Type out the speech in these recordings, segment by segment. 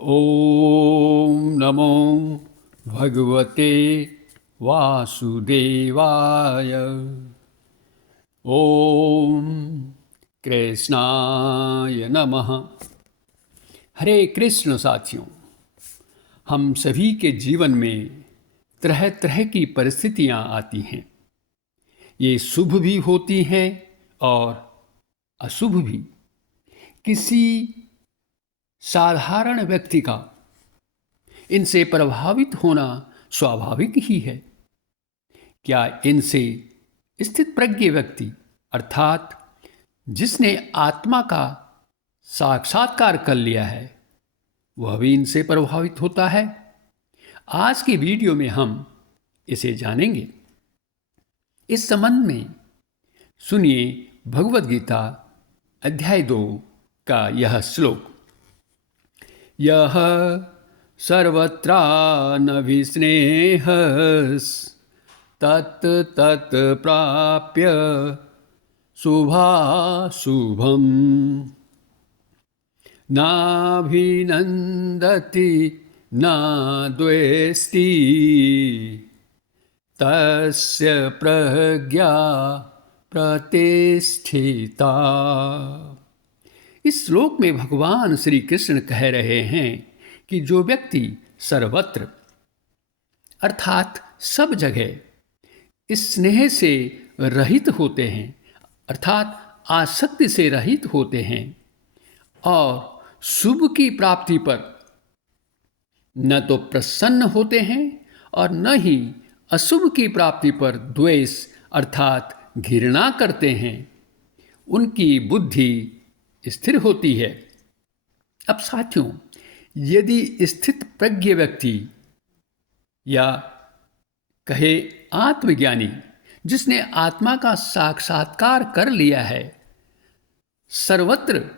ॐ नमो भगवते वासुदेवाय। ॐ कृष्णाय नमः। हरे कृष्ण साथियों, हम सभी के जीवन में तरह तरह की परिस्थितियां आती हैं। ये शुभ भी होती हैं और अशुभ भी। किसी साधारण व्यक्ति का इनसे प्रभावित होना स्वाभाविक ही है। क्या इनसे स्थित प्रज्ञ व्यक्ति अर्थात जिसने आत्मा का साक्षात्कार कर लिया है, वह भी इनसे प्रभावित होता है? आज की वीडियो में हम इसे जानेंगे। इस संबंध में सुनिए भगवद गीता अध्याय 2 का यह श्लोक। यह सर्वत्रानभिस्नेहस्तत् तत् प्राप्य शुभाशुभम् नाभिनन्दति न द्वेष्टि तस्य प्रज्ञा प्रतिष्ठिता। इस श्लोक में भगवान श्री कृष्ण कह रहे हैं कि जो व्यक्ति सर्वत्र अर्थात सब जगह स्नेह से रहित होते हैं, अर्थात आसक्ति से रहित होते हैं और शुभ की प्राप्ति पर न तो प्रसन्न होते हैं और न ही अशुभ की प्राप्ति पर द्वेष अर्थात घृणा करते हैं, उनकी बुद्धि स्थिर होती है। अब साथियों, यदि स्थित प्रज्ञ व्यक्ति या कहे आत्मज्ञानी जिसने आत्मा का साक्षात्कार कर लिया है सर्वत्र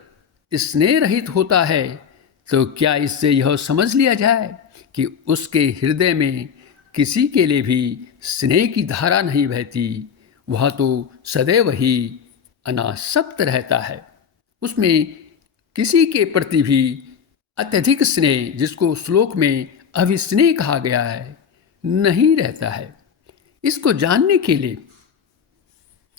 स्नेह रहित होता है, तो क्या इससे यह समझ लिया जाए कि उसके हृदय में किसी के लिए भी स्नेह की धारा नहीं बहती? वह तो सदैव ही अनासक्त रहता है, उसमें किसी के प्रति भी अत्यधिक स्नेह, जिसको श्लोक में अभिस्नेह कहा गया है, नहीं रहता है। इसको जानने के लिए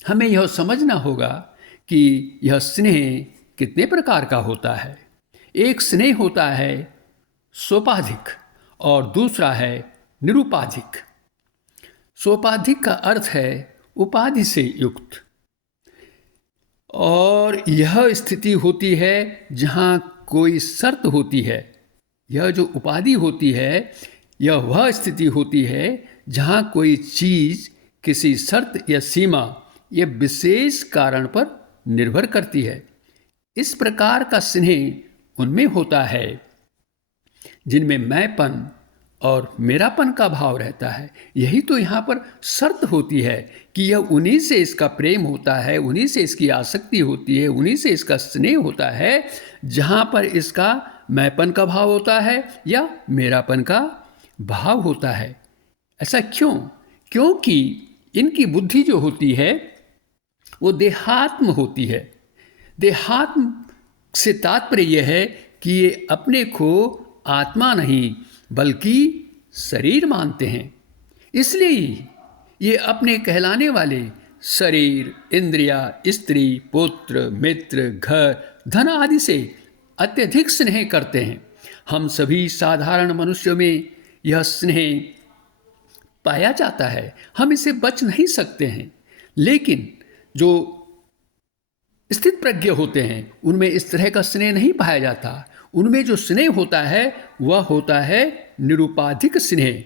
हमें यह समझना होगा कि यह स्नेह कितने प्रकार का होता है। एक स्नेह होता है सोपाधिक और दूसरा है निरुपाधिक। सोपाधिक का अर्थ है उपाधि से युक्त, और यह स्थिति होती है जहाँ कोई शर्त होती है। यह जो उपाधि होती है, यह वह स्थिति होती है जहाँ कोई चीज़ किसी शर्त या सीमा या विशेष कारण पर निर्भर करती है। इस प्रकार का स्नेह उनमें होता है जिनमें मैंपन और मेरापन का भाव रहता है। यही तो यहाँ पर शर्त होती है कि यह उन्हीं से इसका प्रेम होता है, उन्हीं से इसकी आसक्ति होती है, उन्हीं से इसका स्नेह होता है जहाँ पर इसका मैंपन का भाव होता है या मेरापन का भाव होता है। ऐसा क्यों? क्योंकि इनकी बुद्धि जो होती है वो देहात्म होती है। देहात्म से तात्पर्य यह है कि ये अपने को आत्मा नहीं बल्कि शरीर मानते हैं। इसलिए ये अपने कहलाने वाले शरीर, इंद्रिया, स्त्री, पुत्र, मित्र, घर, धन आदि से अत्यधिक स्नेह करते हैं। हम सभी साधारण मनुष्यों में यह स्नेह पाया जाता है, हम इसे बच नहीं सकते हैं। लेकिन जो स्थित प्रज्ञ होते हैं उनमें इस तरह का स्नेह नहीं पाया जाता। उनमें जो स्नेह होता है वह होता है निरुपाधिक स्नेह।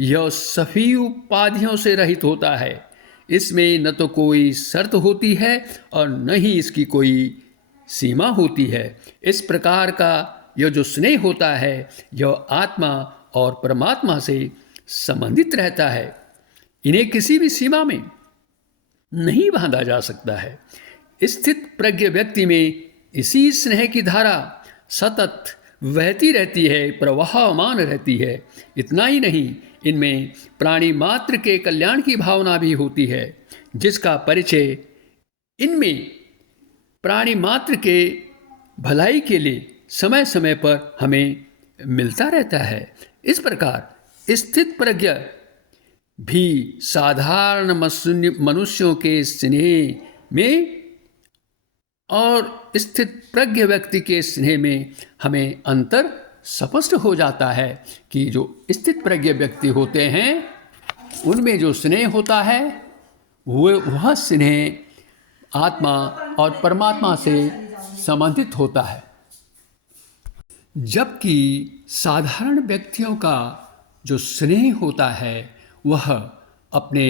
यह सभी उपाधियों से रहित होता है। इसमें न तो कोई शर्त होती है और न ही इसकी कोई सीमा होती है। इस प्रकार का यह जो स्नेह होता है यह आत्मा और परमात्मा से संबंधित रहता है। इन्हें किसी भी सीमा में नहीं बांधा जा सकता है। स्थित प्रज्ञ व्यक्ति में इसी स्नेह की धारा सतत बहती रहती है, प्रवाहमान रहती है। इतना ही नहीं, इनमें प्राणी मात्र के कल्याण की भावना भी होती है, जिसका परिचय इनमें प्राणी मात्र के भलाई के लिए समय समय पर हमें मिलता रहता है। इस प्रकार स्थित प्रज्ञ भी साधारण मनुष्यों के स्नेह में और स्थित प्रज्ञ व्यक्ति के स्नेह में हमें अंतर स्पष्ट हो जाता है कि जो स्थित प्रज्ञ व्यक्ति होते हैं उनमें जो स्नेह होता है वह स्नेह आत्मा और परमात्मा से संबंधित होता है, जबकि साधारण व्यक्तियों का जो स्नेह होता है वह अपने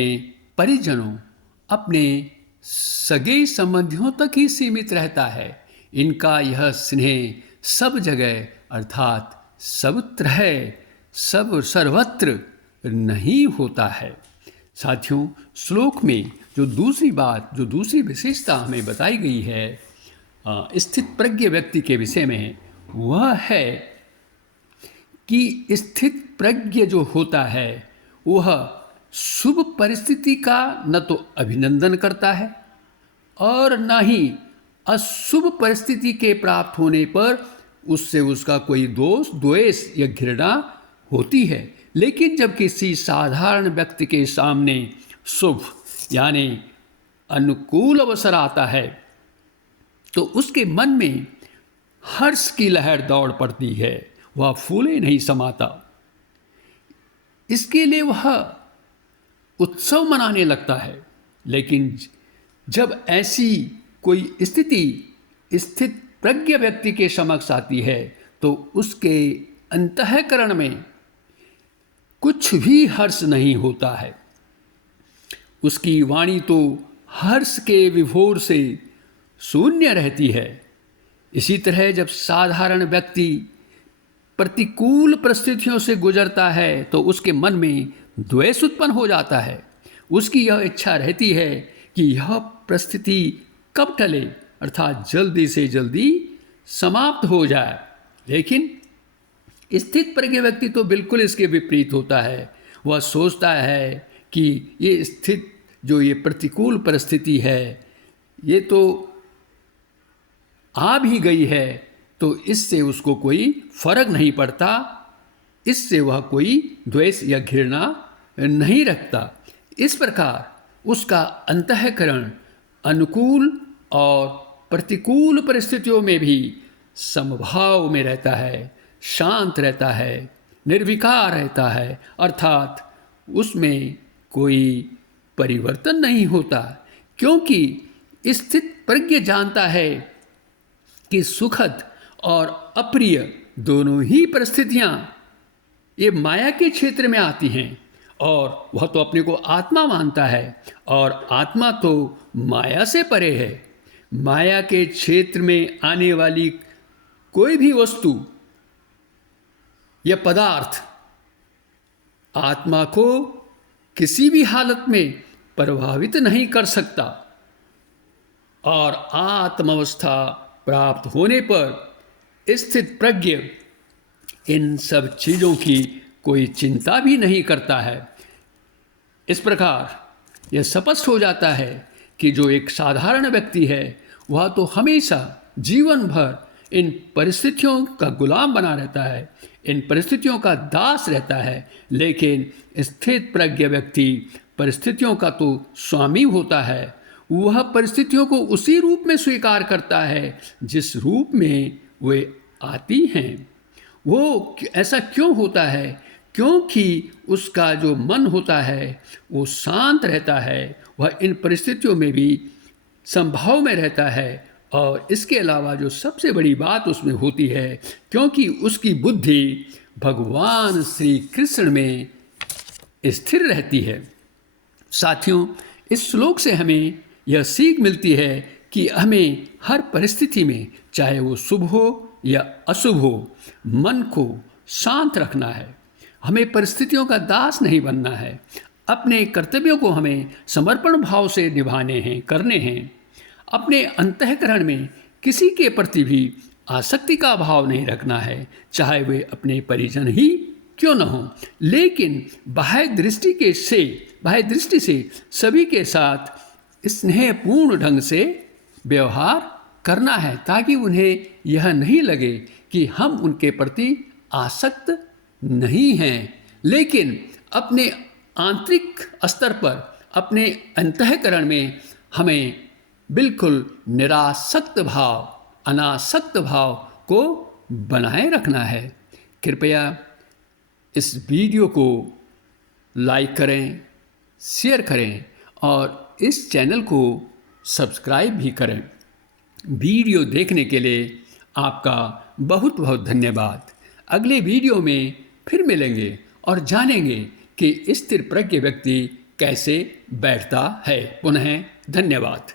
परिजनों, अपने सगे संबंधियों तक ही सीमित रहता है। इनका यह स्नेह सब जगह अर्थात सर्वत्र सब सर्वत्र नहीं होता है। साथियों, श्लोक में जो दूसरी विशेषता हमें बताई गई है स्थित प्रज्ञ व्यक्ति के विषय में, वह है कि स्थित प्रज्ञ जो होता है वह शुभ परिस्थिति का न तो अभिनंदन करता है और न ही अशुभ परिस्थिति के प्राप्त होने पर उससे उसका कोई दोष, द्वेष या घृणा होती है। लेकिन जब किसी साधारण व्यक्ति के सामने शुभ यानी अनुकूल अवसर आता है तो उसके मन में हर्ष की लहर दौड़ पड़ती है, वह फूले नहीं समाता। इसके लिए वह उत्सव मनाने लगता है। लेकिन जब ऐसी कोई स्थिति स्थित प्रज्ञ व्यक्ति के समक्ष आती है तो उसके अंतःकरण में कुछ भी हर्ष नहीं होता है। उसकी वाणी तो हर्ष के विभोर से शून्य रहती है। इसी तरह जब साधारण व्यक्ति प्रतिकूल परिस्थितियों से गुजरता है तो उसके मन में द्वेष उत्पन्न हो जाता है। उसकी यह इच्छा रहती है कि यह परिस्थिति कब टले, अर्थात जल्दी से जल्दी समाप्त हो जाए। लेकिन स्थित प्रज्ञ व्यक्ति तो बिल्कुल इसके विपरीत होता है। वह सोचता है कि ये प्रतिकूल परिस्थिति है, ये तो आ भी गई है तो इससे उसको कोई फर्क नहीं पड़ता, इससे वह कोई द्वेष या घृणा नहीं रखता। इस प्रकार उसका अंतःकरण अनुकूल और प्रतिकूल परिस्थितियों में भी समभाव में रहता है, शांत रहता है, निर्विकार रहता है, अर्थात उसमें कोई परिवर्तन नहीं होता। क्योंकि स्थित प्रज्ञ जानता है कि सुखद और अप्रिय दोनों ही परिस्थितियां ये माया के क्षेत्र में आती हैं और वह तो अपने को आत्मा मानता है और आत्मा तो माया से परे है। माया के क्षेत्र में आने वाली कोई भी वस्तु या पदार्थ आत्मा को किसी भी हालत में प्रभावित नहीं कर सकता और आत्मावस्था प्राप्त होने पर स्थित प्रज्ञ इन सब चीज़ों की कोई चिंता भी नहीं करता है। इस प्रकार यह स्पष्ट हो जाता है कि जो एक साधारण व्यक्ति है वह तो हमेशा जीवन भर इन परिस्थितियों का गुलाम बना रहता है, इन परिस्थितियों का दास रहता है। लेकिन स्थित प्रज्ञ व्यक्ति परिस्थितियों का तो स्वामी होता है। वह परिस्थितियों को उसी रूप में स्वीकार करता है जिस रूप में वे आती हैं। वो ऐसा क्यों होता है? क्योंकि उसका जो मन होता है वो शांत रहता है, वह इन परिस्थितियों में भी संभाव में रहता है। और इसके अलावा जो सबसे बड़ी बात उसमें होती है, क्योंकि उसकी बुद्धि भगवान श्री कृष्ण में स्थिर रहती है। साथियों, इस श्लोक से हमें यह सीख मिलती है कि हमें हर परिस्थिति में, चाहे वो शुभ हो या अशुभ हो, मन को शांत रखना है। हमें परिस्थितियों का दास नहीं बनना है। अपने कर्तव्यों को हमें समर्पण भाव से निभाने हैं, करने हैं। अपने अंतःकरण में किसी के प्रति भी आसक्ति का भाव नहीं रखना है, चाहे वे अपने परिजन ही क्यों न हो। लेकिन बाह्य दृष्टि से सभी के साथ स्नेहपूर्ण ढंग से व्यवहार करना है, ताकि उन्हें यह नहीं लगे कि हम उनके प्रति आसक्त नहीं हैं, लेकिन अपने आंतरिक स्तर पर, अपने अंतःकरण में हमें बिल्कुल निरासक्त भाव, अनासक्त भाव को बनाए रखना है। कृपया इस वीडियो को लाइक करें, शेयर करें और इस चैनल को सब्सक्राइब भी करें। वीडियो देखने के लिए आपका बहुत बहुत धन्यवाद। अगले वीडियो में फिर मिलेंगे और जानेंगे कि स्थिर प्रज्ञ व्यक्ति कैसे बैठता है। पुनः धन्यवाद।